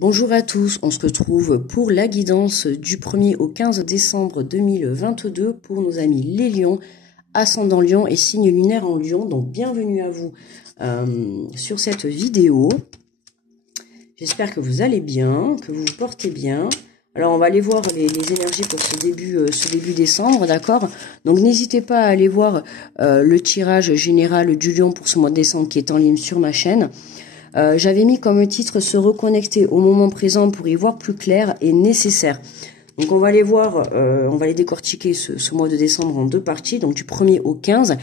Bonjour à tous, on se retrouve pour la guidance du 1er au 15 décembre 2022 pour nos amis les lions, ascendant lion et signe lunaire en lion. Donc bienvenue à vous sur cette vidéo. J'espère que vous allez bien, que vous vous portez bien. Alors on va aller voir les énergies pour ce début décembre, d'accord? Donc n'hésitez pas à aller voir le tirage général du lion pour ce mois de décembre qui est en ligne sur ma chaîne. J'avais mis comme titre « Se reconnecter au moment présent pour y voir plus clair et nécessaire ». Donc on va aller voir, on va les décortiquer ce mois de décembre en deux parties, donc du 1er au 15.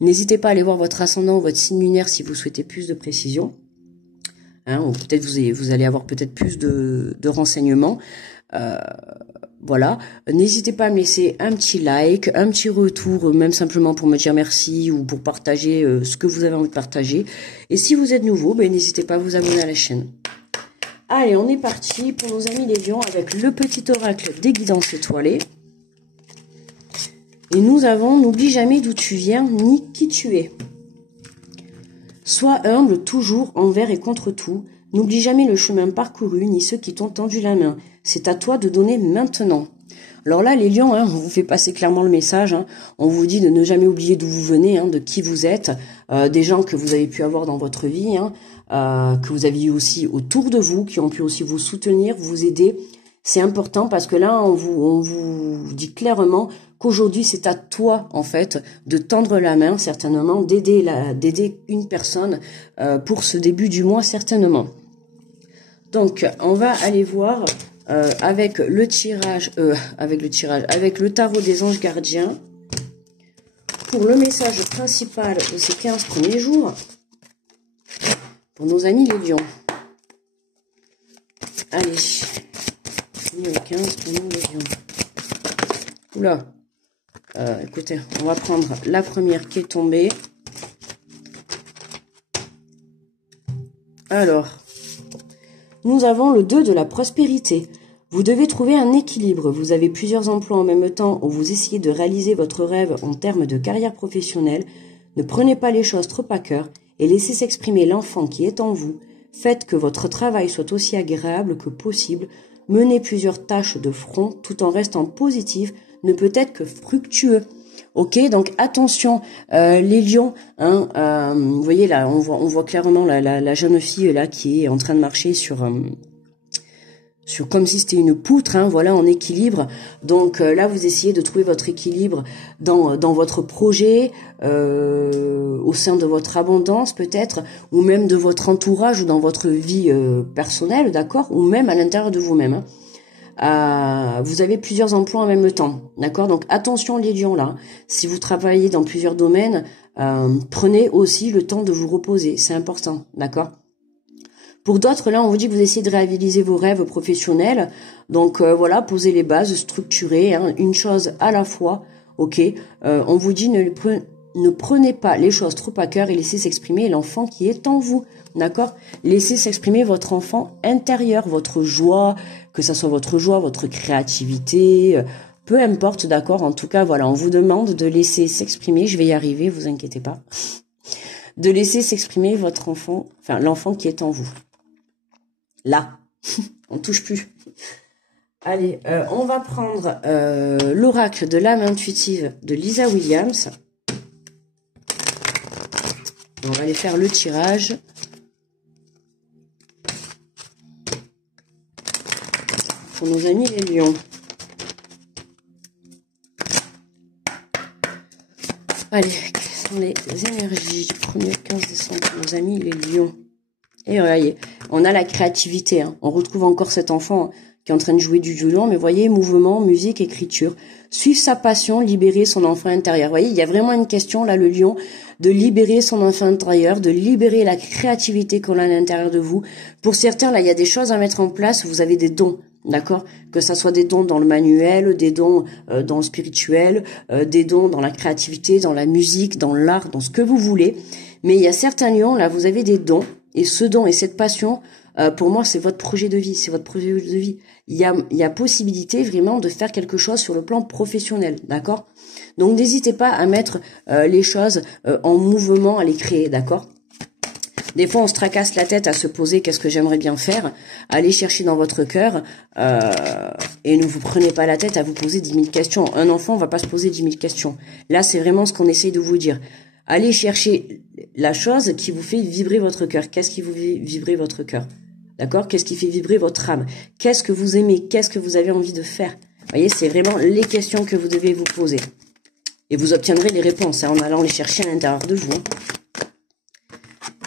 N'hésitez pas à aller voir votre ascendant ou votre signe lunaire si vous souhaitez plus de précision. Hein, ou peut-être vous allez avoir peut-être plus de renseignements. Voilà, n'hésitez pas à me laisser un petit like, un petit retour, même simplement pour me dire merci ou pour partager ce que vous avez envie de partager. Et si vous êtes nouveau, ben, n'hésitez pas à vous abonner à la chaîne. Allez, on est parti pour nos amis les lions avec le petit oracle des guidances étoilées. Et nous avons « N'oublie jamais d'où tu viens ni qui tu es. Sois humble toujours envers et contre tout. N'oublie jamais le chemin parcouru ni ceux qui t'ont tendu la main. C'est à toi de donner maintenant. » Alors là, les lions, hein, on vous fait passer clairement le message. Hein. On vous dit de ne jamais oublier d'où vous venez, hein, de qui vous êtes, des gens que vous avez pu avoir dans votre vie, hein, que vous aviez aussi autour de vous, qui ont pu aussi vous soutenir, vous aider. C'est important parce que là, on vous dit clairement qu'aujourd'hui, c'est à toi, en fait, de tendre la main, certainement, d'aider une personne pour ce début du mois, certainement. Donc, on va aller voir avec le tarot des anges gardiens pour le message principal de ces 15 premiers jours pour nos amis les lions. Allez, le 15 pour nous les lions. Oula, écoutez, on va prendre la première qui est tombée. Alors, nous avons le 2 de la prospérité. Vous devez trouver un équilibre. Vous avez plusieurs emplois en même temps où vous essayez de réaliser votre rêve en termes de carrière professionnelle. Ne prenez pas les choses trop à cœur et laissez s'exprimer l'enfant qui est en vous. Faites que votre travail soit aussi agréable que possible. Menez plusieurs tâches de front tout en restant positif ne peut être que fructueux. Ok, donc attention, les lions, hein, vous voyez là, on voit clairement la jeune fille là qui est en train de marcher sur comme si c'était une poutre, hein, voilà, en équilibre. Donc là, vous essayez de trouver votre équilibre dans votre projet, au sein de votre abondance peut-être, ou même de votre entourage ou dans votre vie personnelle, d'accord, ou même à l'intérieur de vous-même. Hein. Vous avez plusieurs emplois en même temps, d'accord? Donc attention les lions là, si vous travaillez dans plusieurs domaines, prenez aussi le temps de vous reposer, c'est important, d'accord? Pour d'autres, là, on vous dit que vous essayez de réaliser vos rêves professionnels, donc voilà, posez les bases, structurez, hein, une chose à la fois, ok? On vous dit ne prenez pas les choses trop à cœur et laissez s'exprimer l'enfant qui est en vous, d'accord? Laissez s'exprimer votre enfant intérieur, votre joie, que ça soit votre joie, votre créativité, peu importe, d'accord? En tout cas, voilà, on vous demande de laisser s'exprimer, je vais y arriver, vous inquiétez pas, de laisser s'exprimer votre enfant, enfin l'enfant qui est en vous. Là, on touche plus. Allez, on va prendre l'oracle de l'âme intuitive de Lisa Williams. On va aller faire le tirage. Pour nos amis les lions. Allez, quelles sont les énergies du 1er au 15 décembre pour nos amis les lions? Et regardez, on a la créativité. Hein. On retrouve encore cet enfant qui est en train de jouer du violon. Mais voyez, mouvement, musique, écriture. Suivre sa passion, libérer son enfant intérieur. Vous voyez, il y a vraiment une question, là, le lion, de libérer son enfant intérieur, de libérer la créativité qu'on a à l'intérieur de vous. Pour certains, là, il y a des choses à mettre en place. Vous avez des dons, d'accord? Que ça soit des dons dans le manuel, des dons dans le spirituel, des dons dans la créativité, dans la musique, dans l'art, dans ce que vous voulez. Mais il y a certains lions, là, vous avez des dons. Et ce don et cette passion, pour moi, c'est votre projet de vie, c'est votre projet de vie. Il y a possibilité vraiment de faire quelque chose sur le plan professionnel, d'accord? Donc n'hésitez pas à mettre les choses en mouvement, à les créer, d'accord? Des fois, on se tracasse la tête à se poser qu'est-ce que j'aimerais bien faire. Allez chercher dans votre cœur et ne vous prenez pas la tête à vous poser 10 000 questions. Un enfant, on va pas se poser 10 000 questions. Là, c'est vraiment ce qu'on essaye de vous dire. Allez chercher la chose qui vous fait vibrer votre cœur. Qu'est-ce qui vous fait vibrer votre cœur? D'accord? Qu'est-ce qui fait vibrer votre âme? Qu'est-ce que vous aimez? Qu'est-ce que vous avez envie de faire? Vous voyez, c'est vraiment les questions que vous devez vous poser. Et vous obtiendrez les réponses en allant les chercher à l'intérieur de vous.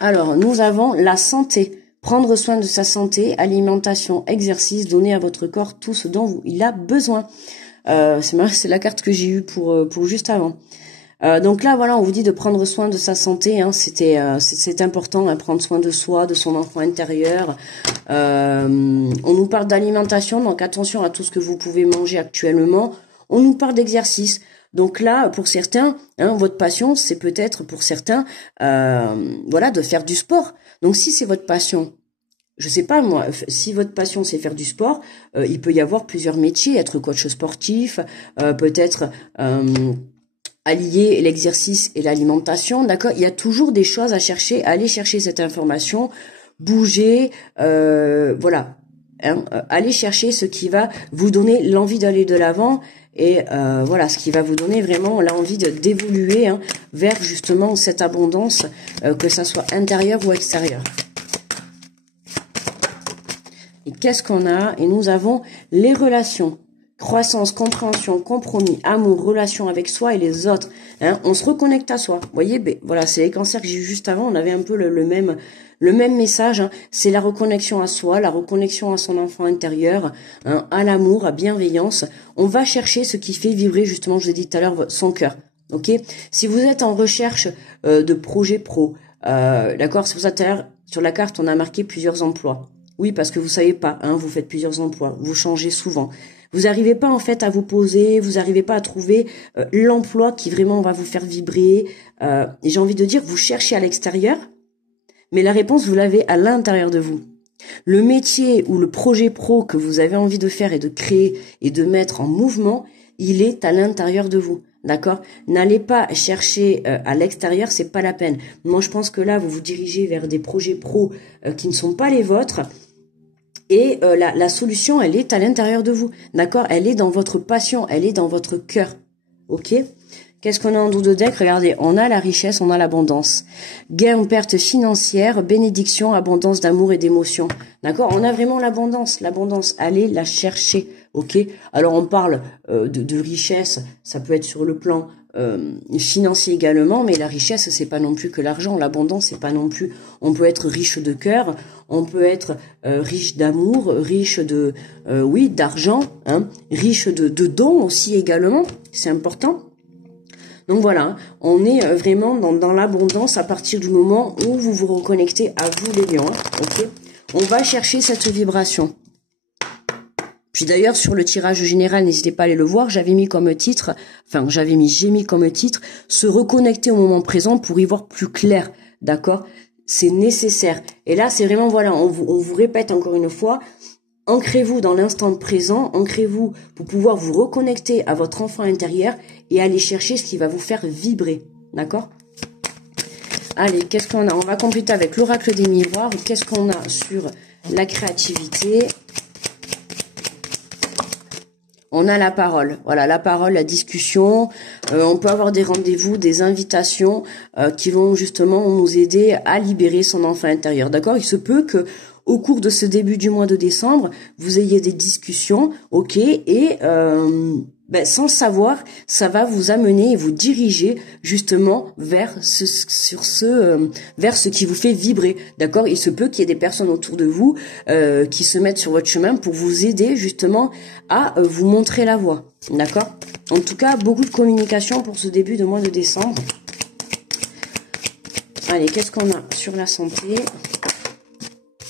Alors, nous avons la santé. Prendre soin de sa santé, alimentation, exercice, donner à votre corps tout ce dont il a besoin. C'est la carte que j'ai eue pour juste avant. Donc là, voilà, on vous dit de prendre soin de sa santé. Hein, c'est important, hein, prendre soin de soi, de son enfant intérieur. On nous parle d'alimentation, donc attention à tout ce que vous pouvez manger actuellement. On nous parle d'exercice. Donc là, pour certains, hein, votre passion, c'est peut-être pour certains, voilà, de faire du sport. Donc si c'est votre passion, je sais pas moi, si votre passion c'est faire du sport, il peut y avoir plusieurs métiers, être coach sportif, peut-être allier l'exercice et l'alimentation, d'accord? Il y a toujours des choses à chercher, à aller chercher cette information, bouger, voilà, hein, aller chercher ce qui va vous donner l'envie d'aller de l'avant. Et voilà, ce qui va vous donner vraiment l'envie d'évoluer hein, vers justement cette abondance, que ça soit intérieure ou extérieure. Et qu'est-ce qu'on a? Et nous avons les relations. Croissance, compréhension, compromis, amour, relation avec soi et les autres. Hein, on se reconnecte à soi. Vous voyez, ben, voilà, c'est les cancers que j'ai eu juste avant. On avait un peu le même message. Hein. C'est la reconnexion à soi, la reconnexion à son enfant intérieur, hein, à l'amour, à bienveillance. On va chercher ce qui fait vibrer, justement, je vous ai dit tout à l'heure, son cœur. Ok. Si vous êtes en recherche de projets pro, d'accord, c'est pour ça tout à l'heure, sur la carte, on a marqué plusieurs emplois. Oui, parce que vous savez pas, hein, vous faites plusieurs emplois, vous changez souvent. Vous n'arrivez pas en fait à vous poser, vous n'arrivez pas à trouver l'emploi qui vraiment va vous faire vibrer. Et j'ai envie de dire, vous cherchez à l'extérieur, mais la réponse, vous l'avez à l'intérieur de vous. Le métier ou le projet pro que vous avez envie de faire et de créer et de mettre en mouvement, il est à l'intérieur de vous. D'accord? N'allez pas chercher à l'extérieur, c'est pas la peine. Moi, je pense que là, vous vous dirigez vers des projets pro qui ne sont pas les vôtres. Et la solution, elle est à l'intérieur de vous. D'accord? Elle est dans votre passion, elle est dans votre cœur. Ok? Qu'est-ce qu'on a en dos de deck? Regardez, on a la richesse, on a l'abondance. Gain ou perte financière, bénédiction, abondance d'amour et d'émotion. D'accord? On a vraiment l'abondance. L'abondance, allez la chercher. Ok? Alors on parle de richesse, ça peut être sur le plan financier également, mais la richesse, c'est pas non plus que l'argent. L'abondance, c'est pas non plus. On peut être riche de cœur, on peut être riche d'amour, riche de, oui, d'argent, hein, riche de dons aussi également. C'est important. Donc voilà, on est vraiment dans l'abondance à partir du moment où vous vous reconnectez à vous les lions. Hein, ok? On va chercher cette vibration. Puis d'ailleurs, sur le tirage général, n'hésitez pas à aller le voir, j'ai mis comme titre, se reconnecter au moment présent pour y voir plus clair, d'accord? C'est nécessaire. Et là, c'est vraiment, voilà, on vous répète encore une fois, ancrez-vous dans l'instant présent, ancrez-vous pour pouvoir vous reconnecter à votre enfant intérieur et aller chercher ce qui va vous faire vibrer, d'accord? Allez, qu'est-ce qu'on a? On va compléter avec l'oracle des miroirs. Qu'est-ce qu'on a sur la créativité? On a la parole, voilà, la parole, la discussion, on peut avoir des rendez-vous, des invitations qui vont justement nous aider à libérer son enfant intérieur, d'accord? Il se peut que au cours de ce début du mois de décembre, vous ayez des discussions, ok, et sans savoir, ça va vous amener et vous diriger justement vers vers ce qui vous fait vibrer, d'accord? Il se peut qu'il y ait des personnes autour de vous qui se mettent sur votre chemin pour vous aider justement à vous montrer la voie, d'accord? En tout cas, beaucoup de communication pour ce début de mois de décembre. Allez, qu'est-ce qu'on a sur la santé?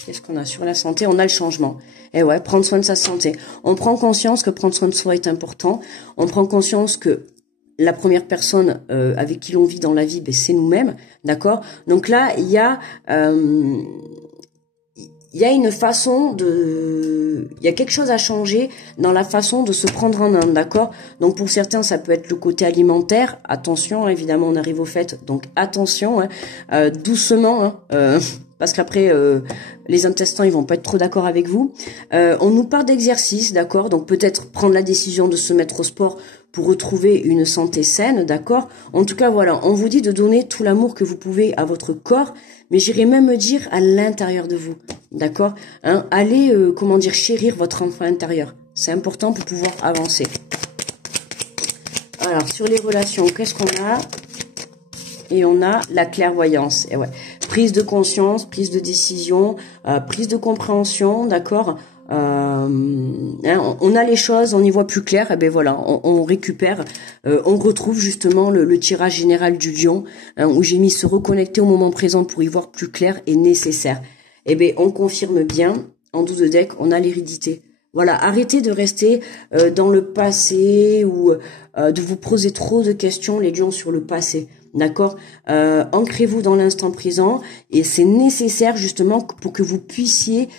Qu'est-ce qu'on a sur la santé? On a le changement. Et ouais, prendre soin de sa santé. On prend conscience que prendre soin de soi est important. On prend conscience que la première personne avec qui l'on vit dans la vie, ben, c'est nous-mêmes, d'accord? Donc là, il y a il y a une façon de, il y a quelque chose à changer dans la façon de se prendre en main, d'accord? Donc pour certains, ça peut être le côté alimentaire. Attention, évidemment, on arrive aux fêtes, donc attention, hein, doucement, hein, parce qu'après, les intestins, ils vont pas être trop d'accord avec vous. On nous parle d'exercice, d'accord? Donc peut-être prendre la décision de se mettre au sport pour retrouver une santé saine, d'accord? En tout cas, voilà, on vous dit de donner tout l'amour que vous pouvez à votre corps, mais j'irais même me dire à l'intérieur de vous, d'accord? Hein, allez, comment dire, chérir votre enfant intérieur. C'est important pour pouvoir avancer. Alors, sur les relations, qu'est-ce qu'on a? Et on a la clairvoyance. Et ouais, prise de conscience, prise de décision, prise de compréhension, d'accord? Hein, on a les choses, on y voit plus clair, et ben voilà, on récupère, on retrouve justement le tirage général du lion, hein, où j'ai mis se reconnecter au moment présent pour y voir plus clair et nécessaire. Et ben on confirme bien, en 12 de deck, on a l'hérédité. Voilà, arrêtez de rester dans le passé ou de vous poser trop de questions, les lions, sur le passé. D'accord, ancrez-vous dans l'instant présent et c'est nécessaire justement pour que vous puissiez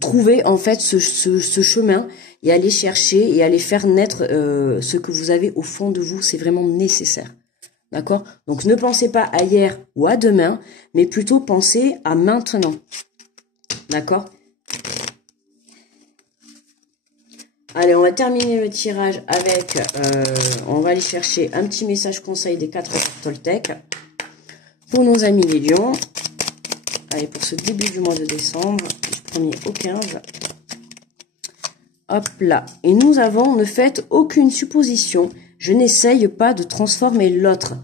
trouver en fait ce chemin et aller chercher et aller faire naître ce que vous avez au fond de vous. C'est vraiment nécessaire. D'accord, donc ne pensez pas à hier ou à demain, mais plutôt pensez à maintenant. D'accord. Allez, on va terminer le tirage avec, on va aller chercher un petit message conseil des 4 Toltec pour nos amis les lions. Allez, pour ce début du mois de décembre, du 1er au 15. Hop là. Et nous avons, ne faites aucune supposition. Je n'essaye pas de transformer l'autre.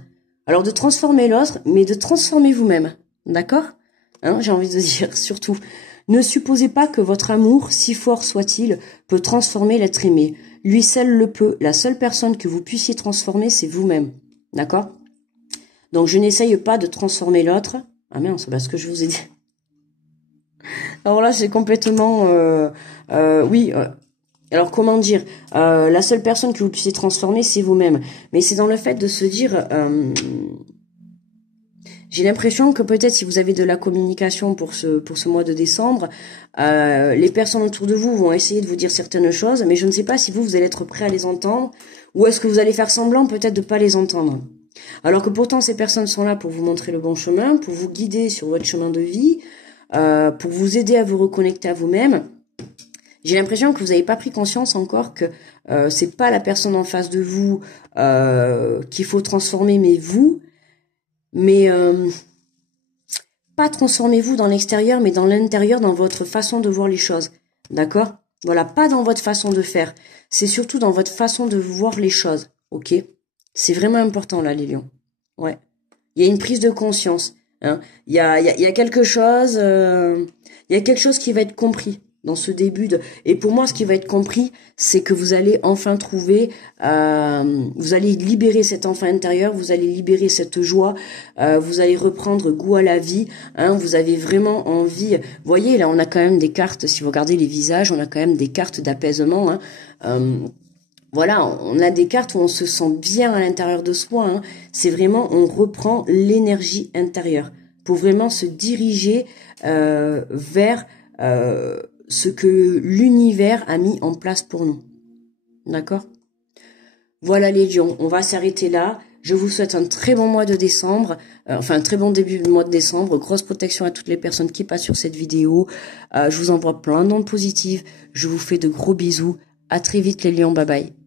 Alors, de transformer l'autre, mais de transformer vous-même. D'accord? Hein, j'ai envie de dire, surtout. Ne supposez pas que votre amour, si fort soit-il, peut transformer l'être aimé. Lui seul le peut. La seule personne que vous puissiez transformer, c'est vous-même. D'accord? Donc, je n'essaye pas de transformer l'autre. Ah merde, c'est parce que je vous ai dit. Alors là, c'est complètement... oui, alors comment dire, la seule personne que vous puissiez transformer, c'est vous-même. Mais c'est dans le fait de se dire... j'ai l'impression que peut-être si vous avez de la communication pour ce mois de décembre, les personnes autour de vous vont essayer de vous dire certaines choses, mais je ne sais pas si vous allez être prêt à les entendre, ou est-ce que vous allez faire semblant peut-être de pas les entendre. Alors que pourtant ces personnes sont là pour vous montrer le bon chemin, pour vous guider sur votre chemin de vie, pour vous aider à vous reconnecter à vous-même. J'ai l'impression que vous n'avez pas pris conscience encore que c'est pas la personne en face de vous qu'il faut transformer, mais vous. Mais pas transformez-vous dans l'extérieur, mais dans l'intérieur, dans votre façon de voir les choses. D'accord? Voilà, pas dans votre façon de faire. C'est surtout dans votre façon de voir les choses. Ok? C'est vraiment important là, les lions. Ouais. Il y a une prise de conscience. Hein. Il y a quelque chose. Il y a quelque chose qui va être compris dans ce début de... Et pour moi, ce qui va être compris, c'est que vous allez enfin trouver, vous allez libérer cet enfant intérieur, vous allez libérer cette joie, vous allez reprendre goût à la vie, hein, vous avez vraiment envie... Vous voyez, là, on a quand même des cartes, si vous regardez les visages, on a quand même des cartes d'apaisement, hein. Voilà, on a des cartes où on se sent bien à l'intérieur de soi, hein. C'est vraiment, on reprend l'énergie intérieure pour vraiment se diriger vers... ce que l'univers a mis en place pour nous. D'accord? Voilà les lions, on va s'arrêter là. Je vous souhaite un très bon mois de décembre, enfin un très bon début de mois de décembre. Grosse protection à toutes les personnes qui passent sur cette vidéo. Je vous envoie plein d'ondes positives. Je vous fais de gros bisous. À très vite les lions, bye bye.